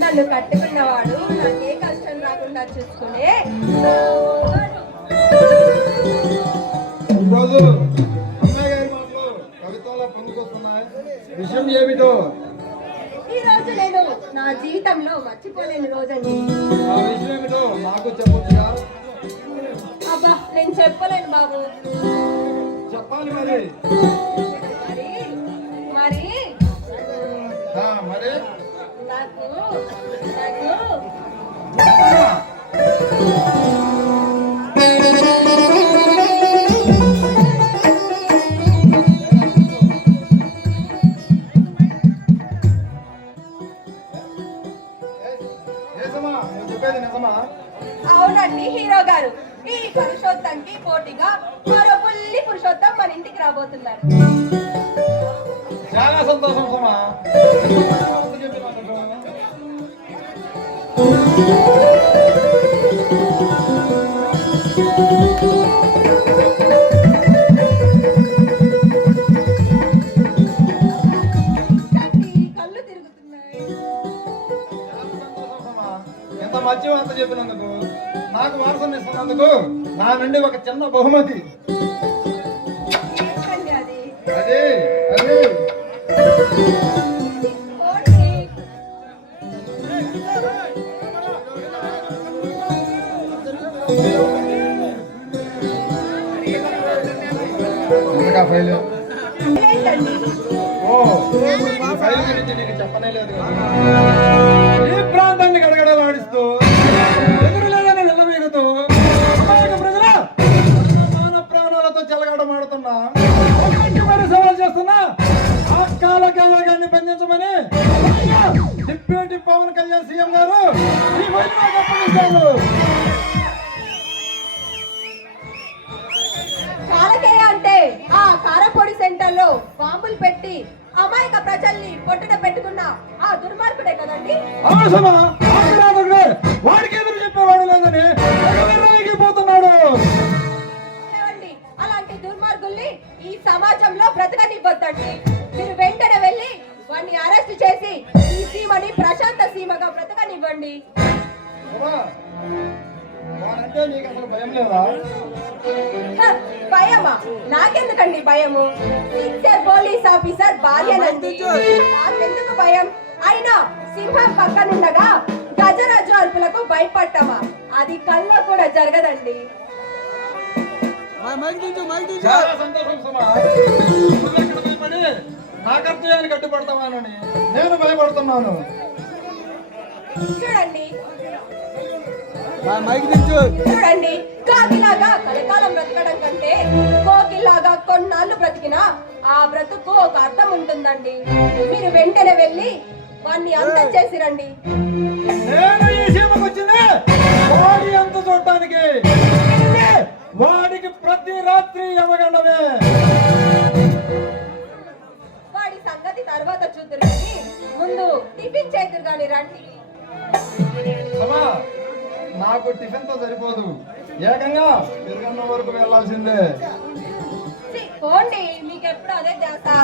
నన్ను కట్టుకున్నవాడు నాకే కష్టం రాకుండా చూసుకునే ఈరోజు అమ్మాయి గారి మాటలు కవితలో పొందుకొస్తున్నాయి. విషయం ఏమిటో ఈ రోజు నేను నా జీవితంలో మర్చిపోలేని రోజండి. ఆ విషయం ఏమిటో నాకు చెప్పొచ్చుగా? అబ్బా నేను చెప్పలేను బాబు. చెప్పాలి మరి. మరి మరి నాకు అవునండి హీరో గారు, ఈ పురుషోత్తంకి పోటీగా మరో పుల్లి పురుషోత్తం మన ఇంటికి రాబోతున్నారు. చాలా సంతోషం సమా. కళ్ళు తిరుగుతున్నాయి. ఎంత మంచి వార్త చెప్పినందుకు, నాకు వారసం ఇస్తున్నందుకు నా నుండి ఒక చిన్న బహుమతి. అదే అదే ఫైల్. ఫైల్ గురించి నీకు చెప్పనే లేదు. ఈ ప్రాంతాన్ని గడగడలాడిస్తూ ఎదురులేదని నిలవేగుతూ అమాయక ప్రజల మాన ప్రాణాలతో చెలగాటమాడుతున్నా మరి సవాల్ చేస్తున్నా ఆ కాల కళ్యాణాన్ని బంధించమని డిప్యూటీ పవన్ కళ్యాణ్ సీఎం గారు ఈ వైద్యులకు అప్పగించారు. అంటే ఆ కారపొడి సెంటర్ లో బాంబులు పెట్టి అమాయక ప్రజల్ని పొట్టున పెట్టుకున్న ఆ దుర్మార్గుడే కదండి. వాడికి ఎదురు చెప్పేవాడు లేదని పోతున్నాడు. అలాంటి దుర్మార్గుల్ని ఈ సమాజంలో బ్రతకనివ్వద్దండి. మీరు వెంటనే వెళ్ళి వాడిని అరెస్ట్ చేసి ఈ సీమని ప్రశాంత సీమగా బ్రతకనివ్వండి. భయమా? నాకెందుకండి భయము? సిన్సియర్ పోలీస్ ఆఫీసర్ భార్యనండి, నాకెందుకు భయం? అయినా సింహం పక్కనుండగా గజరాజు అరుపులకు భయపడ్డామా? అది కల్లో కూడా జరగదండి. నా కర్తవ్యాన్ని కట్టుబడతామని నేను భయపడుతున్నాను. చూడండి, కాకిలాగా కలకాలం బ్రతకడం కంటే కోకిలాగా కొన్నాళ్ళు బ్రతికినా ఆ బ్రతుకు ఒక అర్థం ఉంటుందండి. మీరు వెంటనే వెళ్ళి వాడిని అంతం చేసిరండి. నేను ఈ సీమకు వచ్చింది వాడి అంత చూడటానికి. వాడికి ప్రతి రాత్రి యమగండమే. వాడి సంగతి తర్వాత చూద్దరు కానీ ముందు టిఫిన్ చేతురు కానీ రండి. నాకు టిఫిన్ తో సరిపోదు, ఏకంగా పెరుగన్న వరకు వెళ్లాల్సిందే. పోండి, మీకు ఎప్పుడు అదే చేస్తా.